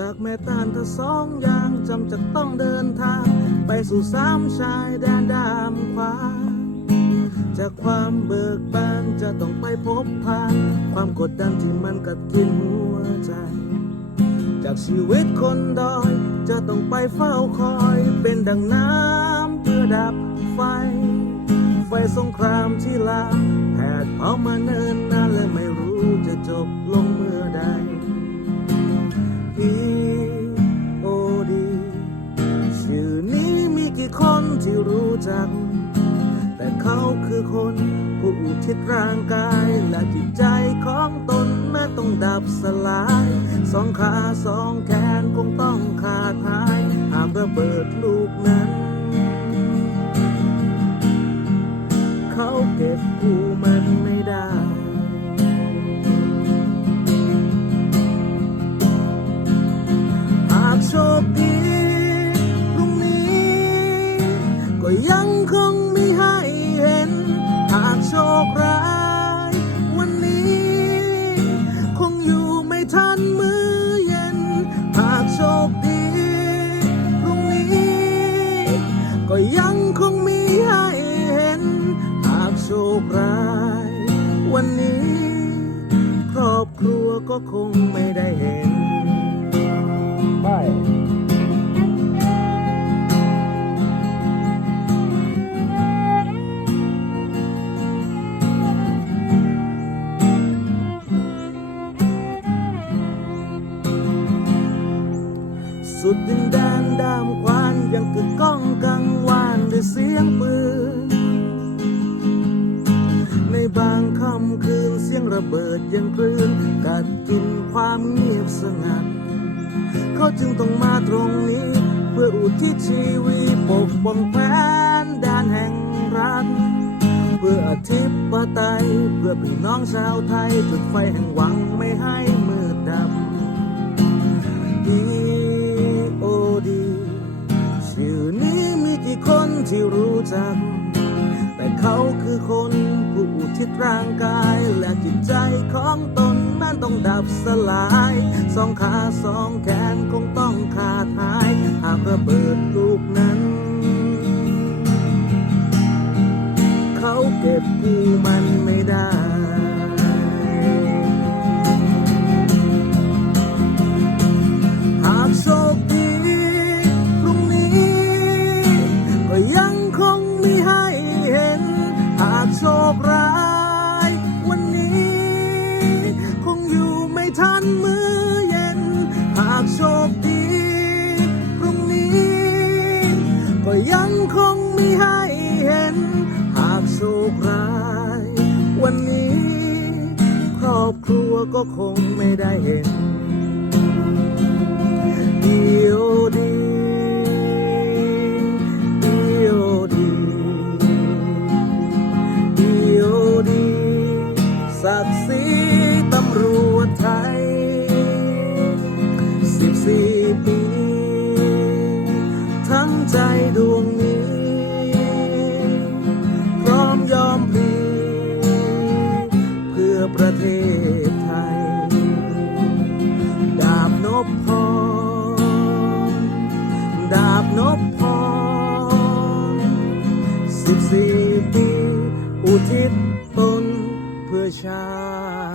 จากแม่ตานทั้งสองอย่างจำจะต้องเดินทาง ไปสู่สามชายแดนดามขวาจากความเบิกบานจะต้องไปพบผ่าน ความกดดันที่มันกัดกินหัวใจ จากชีวิตคนดอย จะต้องไปเฝ้าคอยเป็นดังน้ำเพื่อดับไฟ ไฟสงครามที่ลามแผดเผามาเนินนานและไม่รู้จะจบลง จัก แต่เขาคือคนผู้อุทิศร่างกาย และจิตใจของตนแม้ต้องดับสลาย สองขาสองแขนคงต้องขาดหายหากระเบิดลูกนั้น ก็ยังคงมีให้เห็นหากโชคร้ายวันนี้ คงอยู่ไม่ทันมื้อเย็น หากโชคดีพรุ่งนี้ ก็ยังคงมีให้เห็น หากโชคร้ายวันนี้ ครอบครัวก็คงไม่ได้เห็นไสุดดินแดนดามควานยังกึกก้องกังวานด้วยเสียงปืน ในบางค่ำคืนเสียงระเบิดยังคลื่นกัดกินความเงียบสงัด เขาจึงต้องมาตรงนี้ เพื่ออุทิศชีวิตปกป้องแผ่นแดนแห่งรัฐ เพื่ออธิปไตยเพื่อพี่น้องชาวไทยจุดไฟแห่งหวังไม่ให้มืดดำ ที่รู้จัก แต่เขาคือคนผู้อุทิศร่างกายและจิตใจของตนแม้ต้องดับสลาย สองขาสองแขนคงต้องขาดหาย หากระเบิดลูก หากโชคร้าย วันนี้ คงอยู่ไม่ทันมื้อเย็น หากโชคดีพรุ่งนี้ ก็ยังคงมีให้เห็น หากโชคร้าย วันนี้ ครอบครัวก็คงไม่ได้เห็น D.O.D. D.O.D. ตำรวจไทยสิบสี่ปี ทั้งใจดวงนี้ พร้อมยอมพลีเพื่อประเทศไทย ดาบนพพรดาบนพพรสิบสี่ปี อุทิศตนเพื่อชาติ